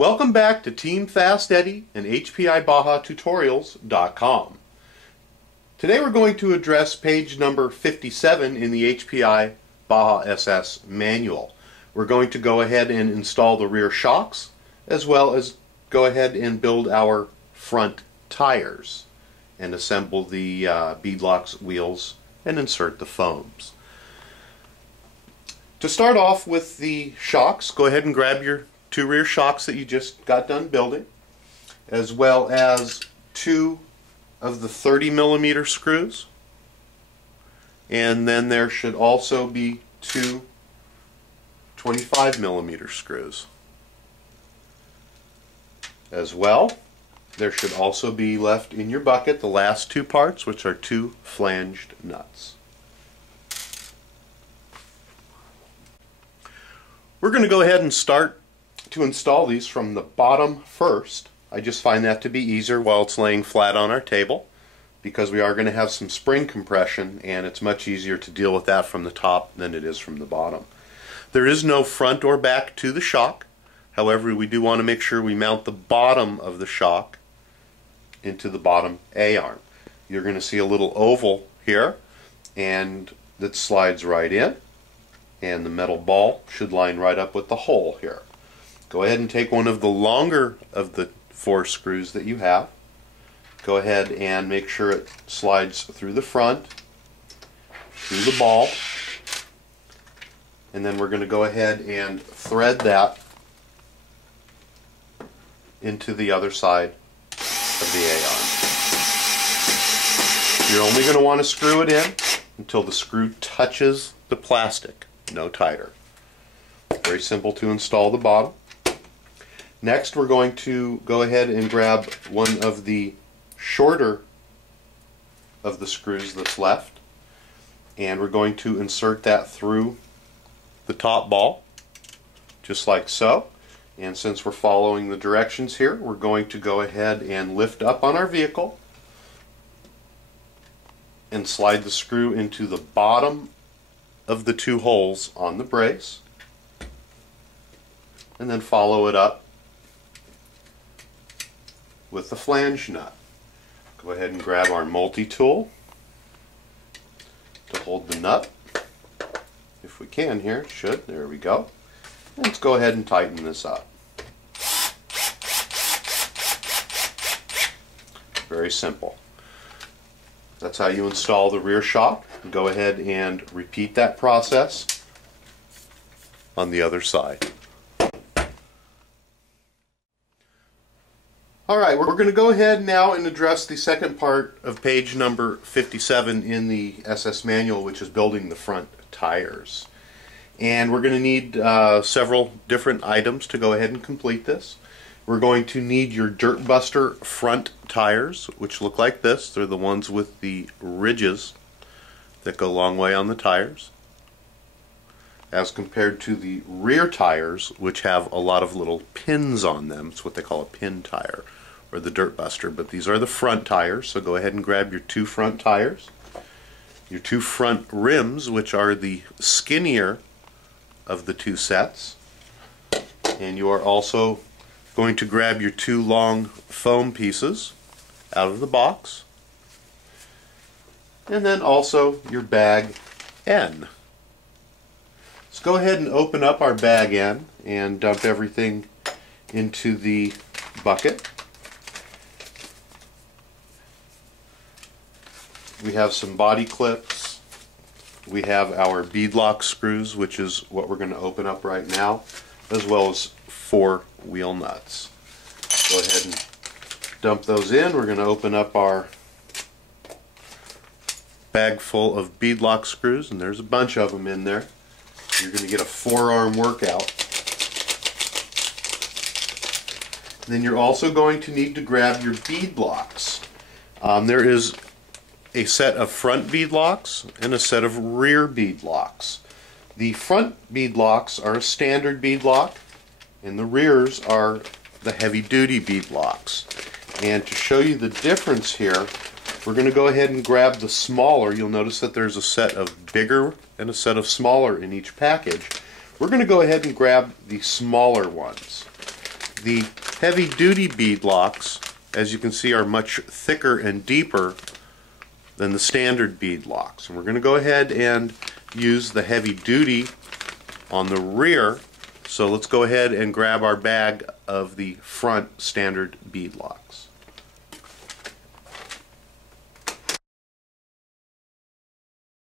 Welcome back to Team Fast Eddy and HPI Baja Tutorials.com. Today we're going to address page number 57 in the HPI Baja SS manual. We're going to go ahead and install the rear shocks as well as go ahead and build our front tires and assemble the beadlocks wheels and insert the foams. To start off with the shocks, go ahead and grab your two rear shocks that you just got done building, as well as two of the 30mm screws, and then there should also be two 25mm screws. As well, there should also be left in your bucket the last two parts, which are two flanged nuts. We're going to go ahead and start to install these from the bottom first. I just find that to be easier while it's laying flat on our table, because we are going to have some spring compression and it's much easier to deal with that from the top than it is from the bottom. There is no front or back to the shock. However, we do want to make sure we mount the bottom of the shock into the bottom A-arm. You're going to see a little oval here, and that slides right in, and the metal ball should line right up with the hole here. Go ahead and take one of the longer of the four screws that you have. Go ahead and make sure it slides through the front, through the ball, and then we're going to go ahead and thread that into the other side of the A-arm. You're only going to want to screw it in until the screw touches the plastic, no tighter. Very simple to install the bottom. Next, we're going to go ahead and grab one of the shorter of the screws that's left, and we're going to insert that through the top ball, just like so. And since we're following the directions here, we're going to go ahead and lift up on our vehicle and slide the screw into the bottom of the two holes on the brace, and then follow it up with the flange nut. Go ahead and grab our multi-tool to hold the nut. If we can here, it should. There we go. And let's go ahead and tighten this up. Very simple. That's how you install the rear shock. Go ahead and repeat that process on the other side. Alright, we're going to go ahead now and address the second part of page number 57 in the SS manual, which is building the front tires. And we're going to need several different items to go ahead and complete this. We're going to need your Dirt Buster front tires, which look like this. They're the ones with the ridges that go a long way on the tires, as compared to the rear tires, which have a lot of little pins on them. It's what they call a pin tire, or the Dirt Buster. But these are the front tires, so go ahead and grab your two front tires, your two front rims, which are the skinnier of the two sets, and you are also going to grab your two long foam pieces out of the box, and then also your bag N. Let's go ahead and open up our bag N and dump everything into the bucket. We have some body clips. We have our beadlock screws, which is what we're going to open up right now, as well as four wheel nuts. Go ahead and dump those in. We're going to open up our bag full of beadlock screws, and there's a bunch of them in there. You're going to get a forearm workout. Then you're also going to need to grab your beadlocks. There is a set of front beadlocks and a set of rear beadlocks. The front beadlocks are a standard beadlock, and the rears are the heavy-duty beadlocks. And to show you the difference here, we're going to go ahead and grab the smaller. You'll notice that there's a set of bigger and a set of smaller in each package. We're going to go ahead and grab the smaller ones. The heavy-duty bead locks, as you can see, are much thicker and deeper than the standard bead locks. And we're going to go ahead and use the heavy-duty on the rear. So let's go ahead and grab our bag of the front standard bead locks.